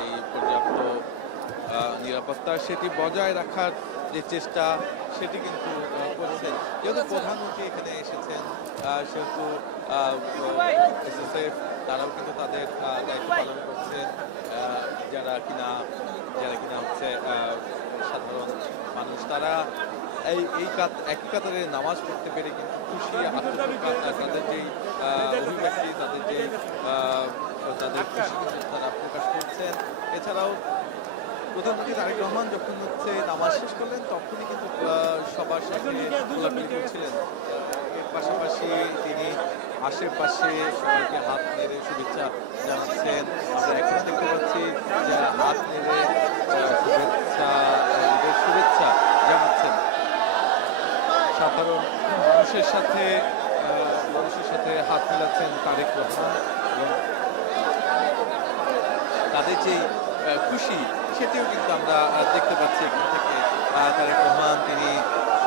যে পর্যাপ্ত নিরাপত্তা সেটি বজায় রাখার যে চেষ্টা সেটি কিন্তু করছেন। যেহেতু প্রধানমন্ত্রী এখানে এসেছেন সেহেতু এসএসএফ তারাও কিন্তু তাদের দায়িত্ব পালন করছেন। যারা কিনা হচ্ছে সাধারণ মানুষ, তারা একই কাতারে নামাজ পড়তে পেরে কিন্তু খুশি, তাদের যেই অভিব্যক্তি, তাদের খুশি কিন্তু তারা প্রকাশ করছেন। এছাড়াও প্রধানমন্ত্রী তারেক রহমান যখন হচ্ছে নামাজ শেষ করলেন তখনই কিন্তু সবার সাথে কোলাকুলি করছিলেন। এর পাশাপাশি তিনি আশেপাশে সবাইকে হাত নেড়ে শুভেচ্ছা জানাচ্ছেন। আমরা এখনো দেখতে পাচ্ছি যে হাত নেড়ে শুভেচ্ছা জানাচ্ছেন সাধারণ মানুষের সাথে হাত মেলাচ্ছেন তারেক রহমান এবং তাদের যে খুশি সেটিও কিন্তু আমরা দেখতে পাচ্ছি। এখান থেকে তারেক রহমান তিনি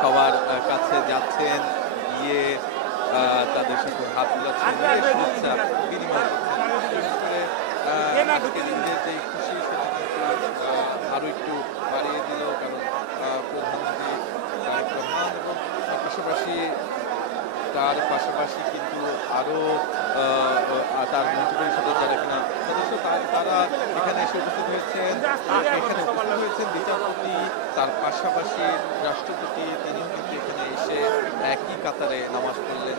সবার কাছে যাচ্ছেন, গিয়ে তাদের সাথে হাত মেলাচ্ছেন, শুভেচ্ছা বিনিময় করছেন। আজকের দিনের যে খুশি সেটি কিন্তু আরো একটু বাড়িয়ে দিল, কারণ প্রধানমন্ত্রী তারেক রহমান এবং তার পাশাপাশি কিন্তু আরো তার মন্ত্রিপরিষদের যারা কিনা সদস্য তারা এখানে এসে উপস্থিত হয়েছেন। বিচারপতি, তার পাশাপাশি রাষ্ট্রপতি, তিনিও কিন্তু এখানে এসে একই কাতারে নামাজ পড়লেন।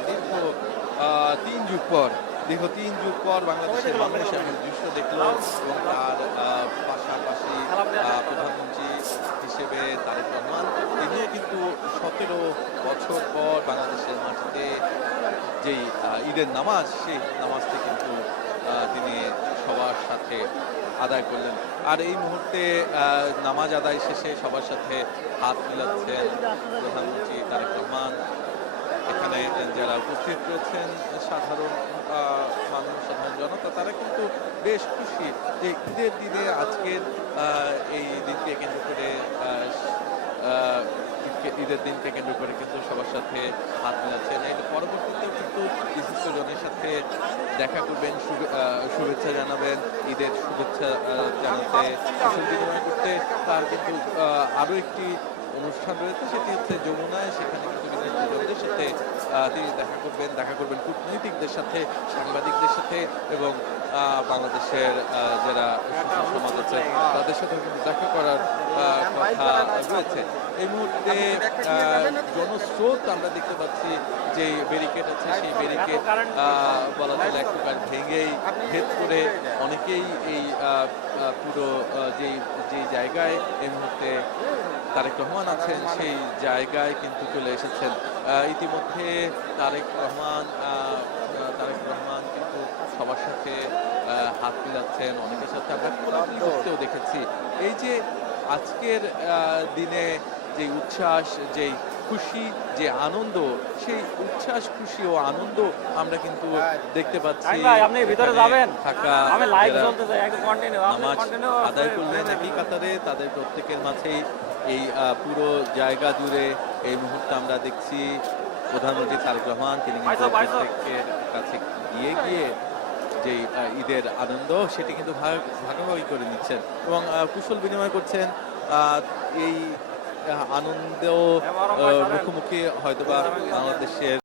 দীর্ঘ 3 যুগ পর বাংলাদেশের মানুষ এমন দৃশ্য দেখল এবং তার পাশাপাশি প্রধানমন্ত্রী হিসেবে তারেক রহমান তিনিও কিন্তু 17 বছর পর বাংলাদেশের মাটিতে যেই ঈদের নামাজ, সেই নামাজটি কিন্তু তিনি সবার সাথে আদায় করলেন। আর এই মুহূর্তে নামাজ আদায় শেষে সবার সাথে হাত মিলাচ্ছেন প্রধানমন্ত্রী তারেক রহমান। এখানে যারা উপস্থিত রয়েছেন সাধারণ মানুষ, সাধারণ জনতা, তারা কিন্তু বেশ খুশি যে ঈদের দিনে আজকের এই দিনকে কেন্দ্র করে কিন্তু সবার সাথে হাত মেলাচ্ছেন। এর পরবর্তীতেও কিন্তু বিশিষ্ট জনের সাথে দেখা করবেন, শুভেচ্ছা জানাবেন, ঈদের শুভেচ্ছা জানাতে, কুশল বিনিময় করতে। তার কিন্তু আরো একটি অনুষ্ঠান রয়েছে, সেটি হচ্ছে যমুনায়। সেখানে কিন্তু বিশিষ্ট জনদের সাথে তিনি দেখা করবেন কূটনৈতিকদের সাথে, সাংবাদিকদের সাথে এবং বাংলাদেশের যারা সমাজ আছে তাদের সাথে কিন্তু দেখা করার কথা রয়েছে। এই মুহূর্তে জনস্রোত আমরা দেখতে পাচ্ছি, যে ব্যারিকেড আছে সেই ব্যারিকেড বলা চলে এক প্রকার ভেদ করে অনেকেই এই পুরো যে জায়গায় এই মুহূর্তে তারেক রহমান আছেন সেই জায়গায় কিন্তু চলে এসেছেন। ইতিমধ্যে তারেক রহমান কিন্তু সবার সাথে হাত মিলাচ্ছেন, অনেকের সাথে আমরা কোলাকুলি করতেও দেখেছি। এই যে আজকের দিনে যে উচ্ছ্বাস, যে খুশি, যে আনন্দ, সেই উচ্ছ্বাস, খুশি ও আনন্দ আমরা কিন্তু দেখতে পাচ্ছি। আপনি ভিতরে যাবেন, আমি লাইভ চলতেছে, একটু কন্টিনিউ আদায় করলেন একই কাতারে। তাদের প্রত্যেকের মাঝেই এই পুরো জায়গা জুড়ে এই মুহূর্তে আমরা দেখছি প্রধানমন্ত্রী তারেক রহমান তিনি কিন্তু প্রত্যেকের কাছে গিয়ে যে ঈদের আনন্দ সেটি কিন্তু ভাগাভাগি করে নিচ্ছেন এবং কুশল বিনিময় করছেন। এই আনন্দ মুখোমুখি হয়তোবা বাংলাদেশের